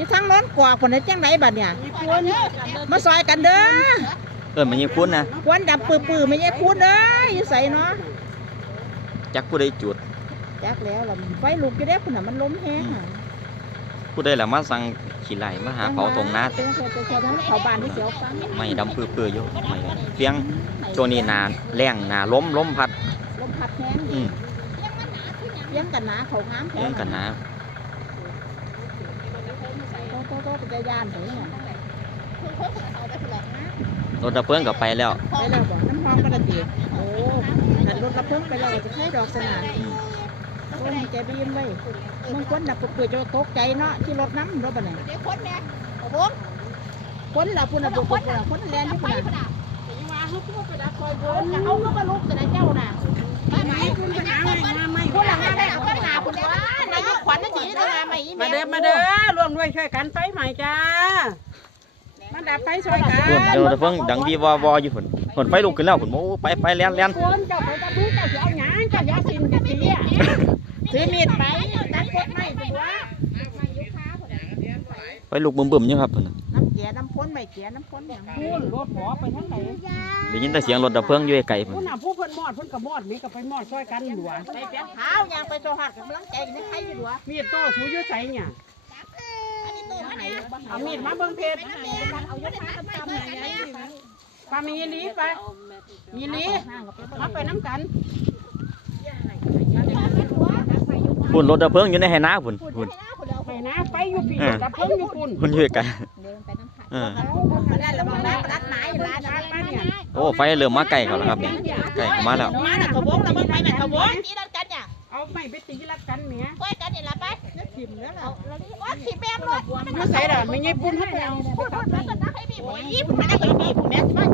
ที่ทั้งน้อนกว่าคนใน้แจ้งไหนบัดเนี่ยมาซอยกันเด้อ เออไม่ใช่งพุ้นนะควันดำปื้อปื้อไม่ใช่พุ้นเด้อยูใส่เนาะ จักผู้ได้จุดจักแล้วเราไฟลุกก็ได้คุณน่ะมันล้มแห้งผู้ได้หละมาสั่งขี่ไหลมาหาเผาตรงนัดไม่ดำปื้อปื้อเยอะไม่เพียงโจนี่นาแรงนาล้มล้มพัดล้มพัดแห้งยังกันนาเขาห้ามยังกันนารถระเพลิงก็ไปแล้วไปแล้วบอกน้ำหอมกระดิโอ้หันรถระเพลิงไปแล้วจะใช้ดอกสนานโอ้ยแกบีมไว้มึงคนดับปุ๋ยจะตกใจเนาะที่รถน้ำรถบันไรเด็กคนเนี่ยโอ้โหคนละพูนละบุกคนละคนแลนด์ที่ไหนไปมาลูกพูดไปดักคอยโยนเอาเข้ามาลูกแต่ได้เจ้าน่ะมาเด้อมาเด้อรวมด้วยช่วยกันไปใหม่จ้า มาดับไฟช่วยกันเดี๋ยวเพิ่งดังดีวอวออยู่ฝนฝนไปลุกขึ้นแล้วฝนโม้ไปไปเลนแลนถือมีดไปตักดไม่ถือว่ลุกบึ้มๆเนี่ยครับเพน้ำพ้นไม่เสียน้ำพ้นอย่างพูดรถหมอไปทั้งไหนได้ยินแต่เสียงรถดับเพลิงอยู่ไกลผมนำะผู้เพิ่นมอดเพิ่นกับมอดนี่กับไปมอดช่วยกันหลวงไปเปียนเท้าอย่างไปโซฮัดกับลังใจในใไม่ใช่หลวงมีดโต้สูงยื้อใส่เนี่ยเอามีดมาเบิ้งเพชรเอายึดผาตำต่งนี้ความยินดีไปยินดีมาไปน้ำกันคุณรถดับเพลิงอยู่ในแหน้าคุณคุณแหน้าไฟอยู่ปีดับเพลิงอยู่คุณคุณช่วยกันโอ้ไฟเริ่มมาไกลกันแล้วครับเนี่ยไกลมาแล้วมาแล้วขบวนแล้วมึงไปแบบขบวนตีรถกันเนี่ยเอาไม่ไปตีรถกันเนี่ยไปกันเนี่ยละไปนี่ขีมแล้วล่ะว่าขีมแปมรถไม่ใช่หรอไม่ใี่ปุ้นทั้งเดียวปุ้นทั้งเดียวให้บีบหัวยิบหัวหน้าตัวบีบหัวแม่